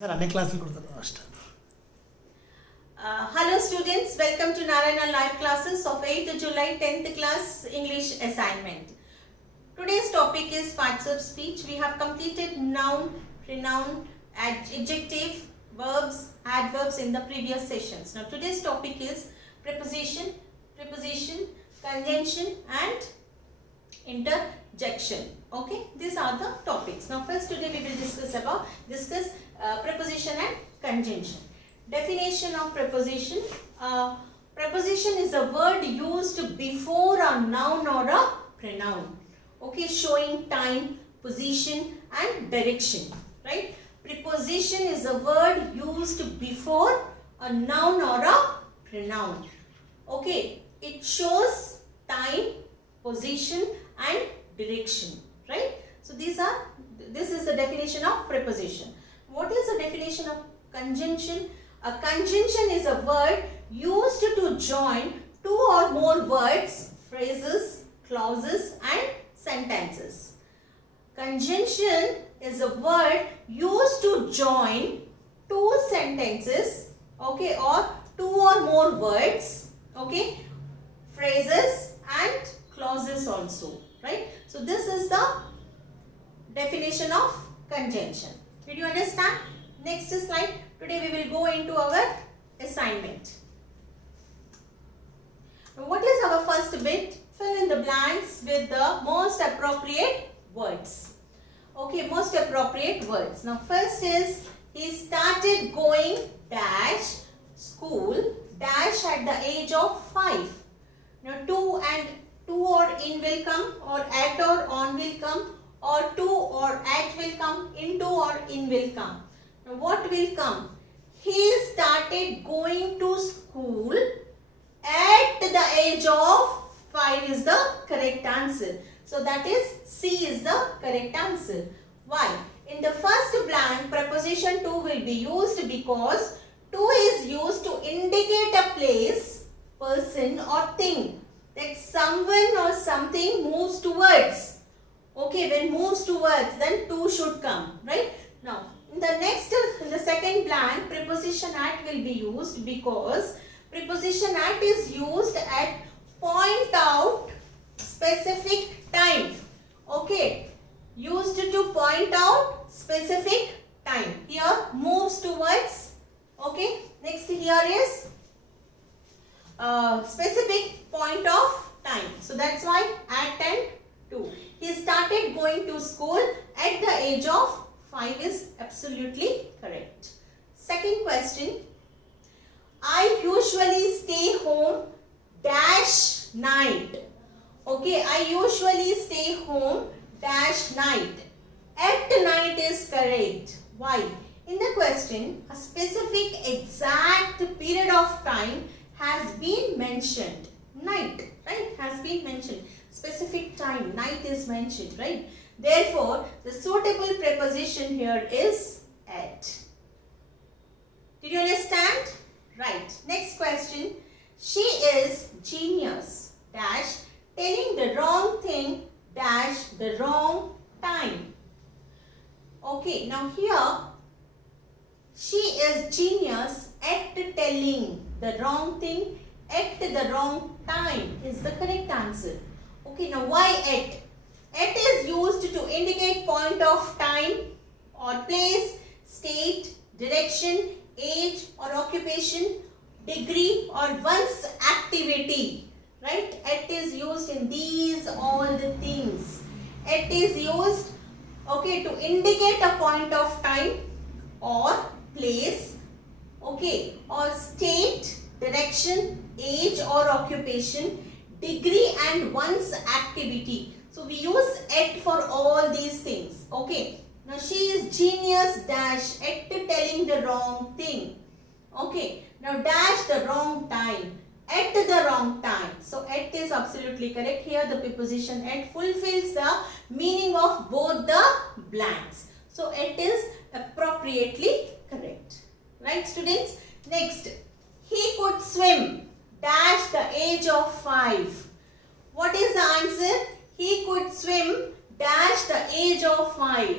Hello students, welcome to Narayana live classes of 8th July 10th class English assignment. Today's topic is parts of speech. We have completed noun, pronoun, adjective, verbs, adverbs in the previous sessions. Now today's topic is preposition, conjunction and interjection. Okay, these are the topics. Now first today we will discuss preposition and conjunction. Definition of preposition. Preposition is a word used before a noun or a pronoun. Okay, showing time, position and direction. Right? Preposition is a word used before a noun or a pronoun. Okay, it shows time, position and direction. Right? So this is the definition of preposition. What is the definition of conjunction? A conjunction is a word used to join two or more words, phrases, clauses and sentences. Conjunction is a word used to join two sentences, okay, or two or more words, okay, phrases and clauses also, right? So this is the definition of conjunction. Did you understand? Next slide. Today we will go into our assignment. What is our first bit? Fill in the blanks with the most appropriate words. Okay, most appropriate words. Now first is he started going dash school dash at the age of 5. Now to or in will come, or at or on will come, or to or at will come, into or in will come. Now what will come? He started going to school at the age of 5 is the correct answer. So that is C is the correct answer. Why? In the first blank, preposition to will be used because to is used to indicate a place, person or thing that someone or something moves towards. Okay, when moves towards, then to should come, right? Now, in the second blank, preposition at will be used because preposition at is used at point out specific time. Okay, used to point out specific time. Here, moves towards. Okay, next here is specific point of time. So that's why at and to. He started going to school at the age of 5 is absolutely correct. Second question. I usually stay home dash night. Okay, I usually stay home dash night. At night is correct. Why? In the question, a specific exact period of time has been mentioned. Night, right? Has been mentioned. Specific time, night is mentioned, right? Therefore, the suitable preposition here is at. Did you understand? Right. Next question. She is genius dash telling the wrong thing dash the wrong time. Okay, now here she is genius at telling the wrong thing at the wrong time is the correct answer. Okay, now why at? At is used to indicate point of time or place, state, direction, age or occupation, degree or one's activity. Right? At is used in these all the things. At is used, okay, to indicate a point of time or place, okay, or state, direction, age or occupation, degree and one's activity. So we use at for all these things. Okay. Now she is genius dash at telling the wrong thing. Okay. Now dash the wrong time. At the wrong time. So at is absolutely correct. Here the preposition at fulfills the meaning of both the blanks. So it is appropriately correct. Right, students? Next. He could swim dash the age of 5. What is the answer? He could swim dash the age of 5.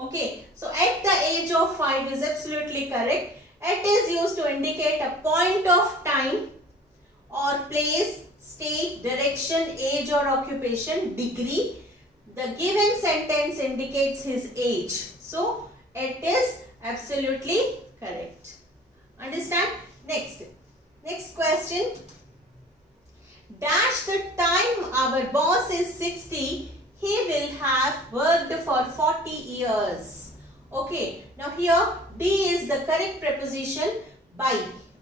Okay, so at the age of 5 is absolutely correct. It is used to indicate a point of time or place, state, direction, age or occupation, degree. The given sentence indicates his age. So, it is absolutely correct. Understand? Next question. Dash the time our boss is 60, he will have worked for 40 years. Okay, now here D is the correct preposition by.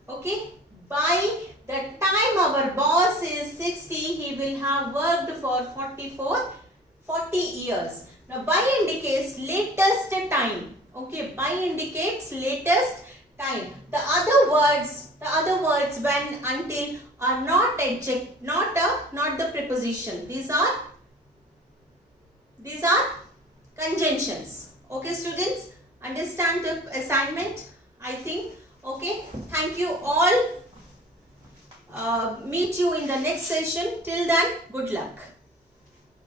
Okay, by the time our boss is 60, he will have worked for 40 years. Now by indicates latest time. Okay, by indicates latest time. The other words when, until are not adjective, not the preposition. These are conjunctions. Okay students, understand the assignment, I think. Okay, thank you all. Meet you in the next session. Till then, good luck.